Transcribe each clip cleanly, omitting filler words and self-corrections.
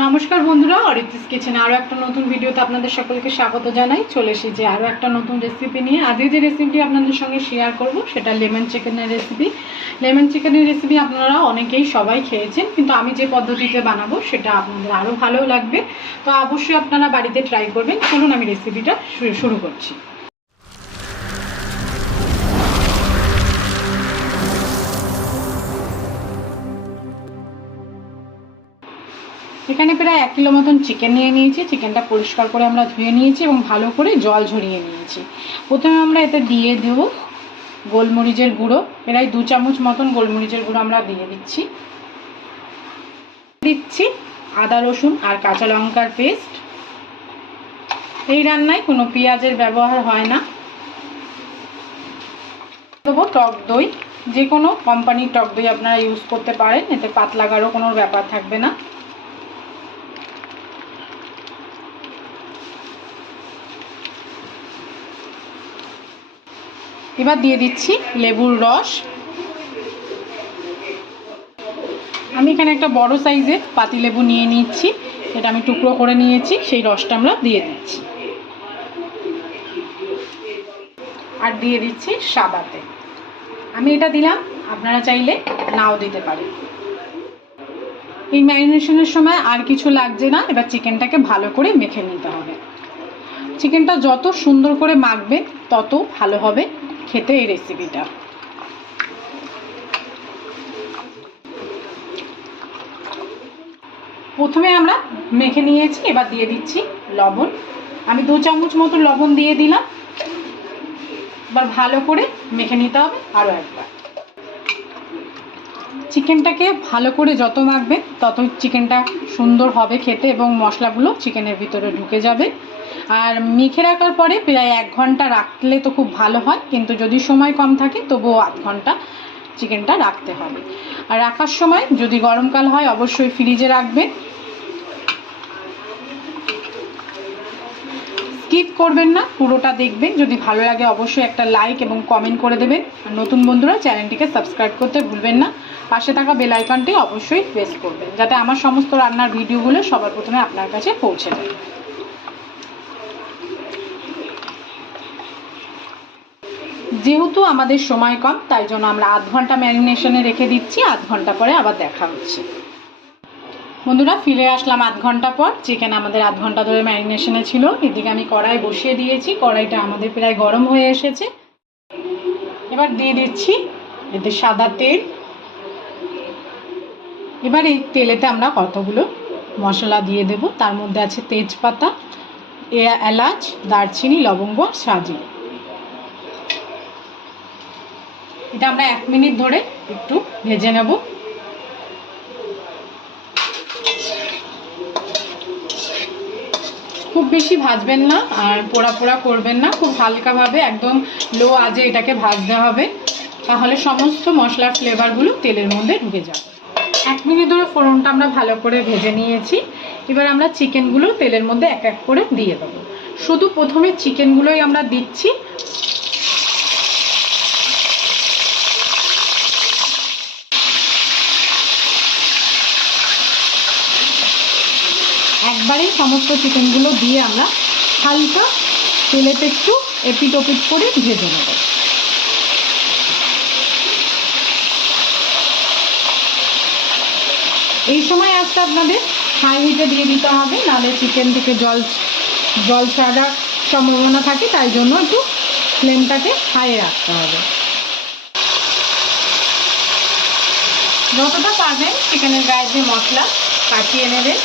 নমস্কার বন্ধুরা, অরিত্রিস কিচেনে আরও একটা নতুন ভিডিওতে আপনাদের সকলকে স্বাগত জানাই। চলে এসেছি আরও একটা নতুন রেসিপি নিয়ে। আজকে যে রেসিপি আপনাদের সঙ্গে শেয়ার করব সেটা লেমন চিকেনের রেসিপি। লেমন চিকেনের রেসিপি আপনারা অনেকেই সবাই খেয়েছেন, কিন্তু আমি যে পদ্ধতিতে বানাবো সেটা আপনাদের আরও ভালো লাগবে। তো অবশ্যই আপনারা বাড়িতে ট্রাই করবেন। চলুন আমি রেসিপিটা শুরু করছি। এখানে প্রায় 1 কিলো মতন চিকেন নিয়ে নিয়েছি। চিকেনটা পরিষ্কার করে আমরা ধুয়ে নিয়েছি এবং ভালো করে জল ঝরিয়ে নিয়েছি। প্রথমে আমরা এতে দিয়ে দেব গোলমরিচের গুঁড়ো। প্রায় 2 চামচ মতন গোলমরিচের গুঁড়ো আমরা দিয়ে দিচ্ছি আদা রসুন আর কাঁচা লঙ্কার পেস্ট। এই রান্নায় কোনো পেঁয়াজের ব্যবহার হয় না। দেবো টক দই, যে কোনো কোম্পানির টক দই আপনারা ইউজ করতে পারেন, এতে পাতলা গাঢ় কোনো ব্যাপার থাকবে না। এবার দিয়ে দিচ্ছি লেবুর রস। আমি এখানে একটা বড় সাইজের পাতিলেবু নিয়ে নিচ্ছি, এটা আমি টুকরো করে নিয়েছি, সেই রসটা আমরা দিয়ে দিচ্ছি। আর দিয়ে দিচ্ছি সাদা তেল। আমি এটা দিলাম, আপনারা চাইলে নাও দিতে পারেন। এই ম্যারিনেশনের সময় আর কিছু লাগছে না। এবার চিকেনটাকে ভালো করে মেখে নিতে হবে। চিকেনটা যত সুন্দর করে মাখবে তত ভালো হবে খেতে এই রেসিপিটা। প্রথমে আমরা মেখে নিয়েছি, এবার দিয়ে দিচ্ছি লবণ। আমি 2 চামচ মতো লবণ দিয়ে দিলাম। এবার ভালো করে মেখে নিতে হবে আরও একবার। চিকেনটাকে ভালো করে যত মাখবে তত চিকেনটা সুন্দর হবে খেতে এবং মশলাগুলো চিকেনের ভিতরে ঢুকে যাবে। আর মেখে রাখার পরে প্রায় 1 ঘন্টা রাখলে তো খুব ভালো হয়, কিন্তু যদি সময় কম থাকে তবুও আধ ঘন্টা চিকেনটা রাখতে হবে। আর রাখার সময় যদি গরমকাল হয় অবশ্যই ফ্রিজে রাখবেন। স্কিপ করবেন না, পুরোটা দেখবেন। যদি ভালো লাগে অবশ্যই একটা লাইক এবং কমেন্ট করে দেবেন। আর নতুন বন্ধুরা চ্যানেলটিকে সাবস্ক্রাইব করতে ভুলবেন না। পাশে থাকা বেল আইকনটি অবশ্যই প্রেস করবেন, যাতে আমার সমস্ত রান্নার ভিডিওগুলো সবার প্রথমে আপনার কাছে পৌঁছে যায়। যেহেতু আমাদের সময় কম, তাই জন্য আমরা আধ ঘন্টা ম্যারিনেশনে রেখে দিচ্ছি। আধ ঘন্টা পরে আবার দেখা হচ্ছে। বন্ধুরা ফিরে আসলাম আধ ঘন্টা পর। চিকেন আমাদের আধ ঘন্টা ধরে ম্যারিনেশনে ছিল। এদিকে আমি কড়াই বসিয়ে দিয়েছি, কড়াইটা আমাদের প্রায় গরম হয়ে এসেছে। এবার দিয়ে দিচ্ছি এতে সাদা তেল। এবার এই তেলেতে আমরা কতগুলো মশলা দিয়ে দেব। তার মধ্যে আছে তেজপাতা, এলাচ, দারচিনি, লবঙ্গ, সাজি। এটা আমরা 1 মিনিট ধরে একটু ভেজে নেব। খুব বেশি ভাজবেন না আর পোড়া পোড়া করবেন না, খুব হালকাভাবে একদম লো আঁচে এটাকে ভাজতে হবে, তাহলে সমস্ত মশলার ফ্লেভারগুলো তেলের মধ্যে ঢুকে যাবে। 1 মিনিট ধরে ফোড়নটা আমরা ভালো করে ভেজে নিয়েছি। এবার আমরা চিকেনগুলো তেলের মধ্যে এক এক করে দিয়ে দেবো। শুধু প্রথমে চিকেনগুলোই আমরা দিচ্ছি। একবারেই সমস্ত চিকেনগুলো দিয়ে আমরা হালকা তেলেতে একটু এপিট ওপিট করে ভেজে নেব। এই সময় আজকে আপনাদের হাই হিটে দিয়ে দিতে হবে, নাহলে চিকেন থেকে জল ছাড়ার সম্ভাবনা থাকে, তাই জন্য একটু ফ্লেমটাকে হাই রাখতে হবে। যতটা পারবেন চিকেনের গায়ে দিয়ে মশলা কাটিয়ে নেবেন।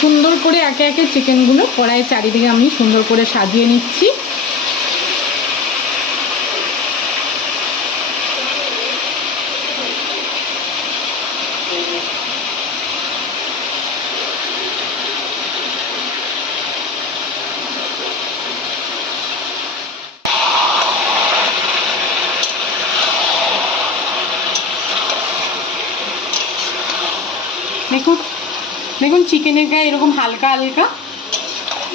সুন্দর করে একে একে চিকেনগুলো কড়াইয়ের চারিদিকে আমি সুন্দর করে সাজিয়ে নিচ্ছি। দেখুন চিকেনের গায়ে এরকম হালকা হালকা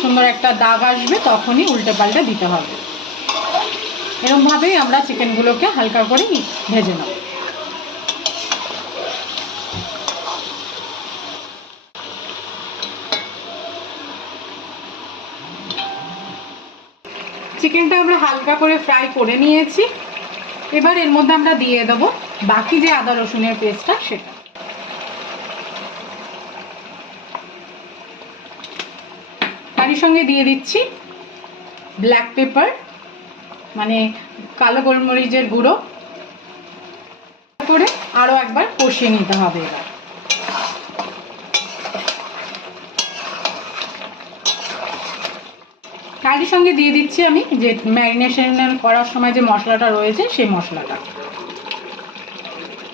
সুন্দর একটা দাগ আসবে, তখনই উল্টে পাল্টে দিতে হবে। এরকমভাবেই আমরা চিকেনগুলোকে হালকা করে ভেজে নেব। চিকেনটা আমরা হালকা করে ফ্রাই করে নিয়েছি। এবার এর মধ্যে আমরা দিয়ে দেবো বাকি যে আদা রসুনের পেস্টটা সেটা। তারই সঙ্গে দিয়ে দিচ্ছি ব্ল্যাক পেপার মানে কালো গোলমরিচের গুঁড়ো করে আরো একবার কষিয়ে নিতে হবে। এবার তারই সঙ্গে দিয়ে দিচ্ছি আমি যে ম্যারিনেশন করার সময় যে মশলাটা রয়েছে সেই মশলাটা,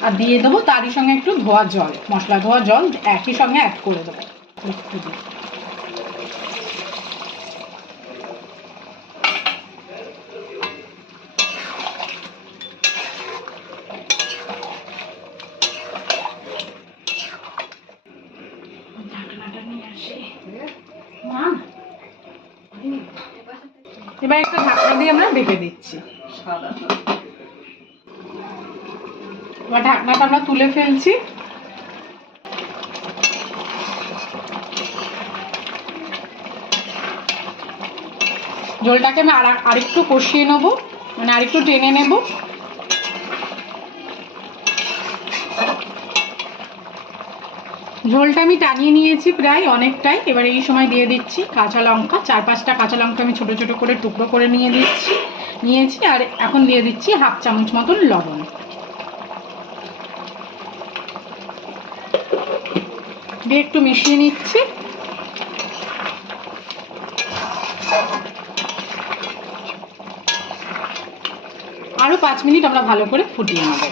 আর দিয়ে দেবো তারই সঙ্গে একটু ধোয়া জল, মশলা ধোয়া জল একই সঙ্গে অ্যাড করে দেবো। এবার একটা ঢাকনা দিয়ে আমরা ঢেকে দিচ্ছি। এবার ঢাকনাটা আমরা তুলে ফেলছি। ঝোলটাকে আমি আরেকটু কষিয়ে নেবো, মানে আরেকটু টেনে নেব। ঝোলটা আমি টানিয়ে নিয়েছি প্রায় অনেকটাই। এবার এই সময় দিয়ে দিচ্ছি কাঁচা লঙ্কা, 4-5টা কাঁচা লঙ্কা আমি ছোট ছোট করে টুকরো করে নিয়েছি। আর এখন দিয়ে দিচ্ছি 1/2 চামচ মতন লবণ। দিয়ে একটু মিশিয়ে নিচ্ছি। আরো 5 মিনিট আমরা ভালো করে ফুটিয়ে নেব।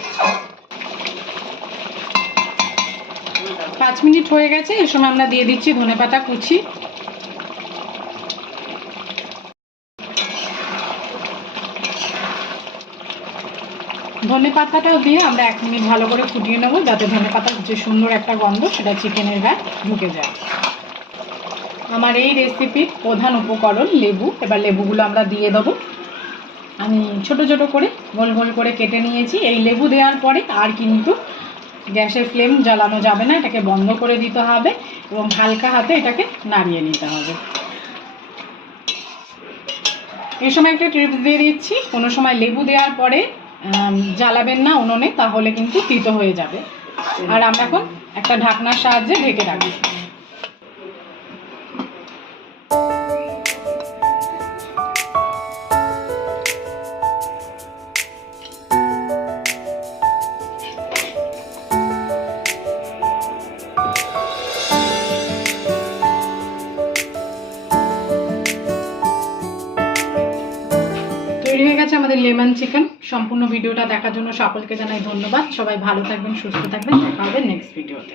5 মিনিট হয়ে গেছে। এই সময় আমরা দিয়ে দিচ্ছি ধনেপাতা কুচি। ধনেপাতাটাও দিয়ে আমরা 1 মিনিট ভালো করে ফুটিয়ে নেব, যাতে ধনেপাতার যে সুন্দর একটা গন্ধ সেটা চিকেনের গায়ে ঢুকে যায়। আমার এই রেসিপির প্রধান উপকরণ লেবু। এবার লেবুগুলো আমরা দিয়ে দেবো। আমি ছোট ছোট করে গোল গোল করে কেটে নিয়েছি। এই লেবু দেওয়ার পরে আর কিন্তু গ্যাসের ফ্লেম জ্বালানো যাবে না, এটাকে বন্ধ করে দিতে হবে এবং হালকা হাতে এটাকে নাড়িয়ে নিতে হবে। এই সময় একটা টিপস দিয়ে দিচ্ছি, কোনো সময় লেবু দেওয়ার পরে জ্বালাবেন না উনুনে, তাহলে কিন্তু তিতো হয়ে যাবে। আর আমরা এখন একটা ঢাকনার সাহায্যে ঢেকে রাখি। তৈরি হয়ে গেছে আমাদের লেমন চিকেন। সম্পূর্ণ ভিডিওটা দেখার জন্য সকলকে জানাই ধন্যবাদ। সবাই ভালো থাকবেন, সুস্থ থাকবেন। দেখা হবে নেক্সট ভিডিওতে।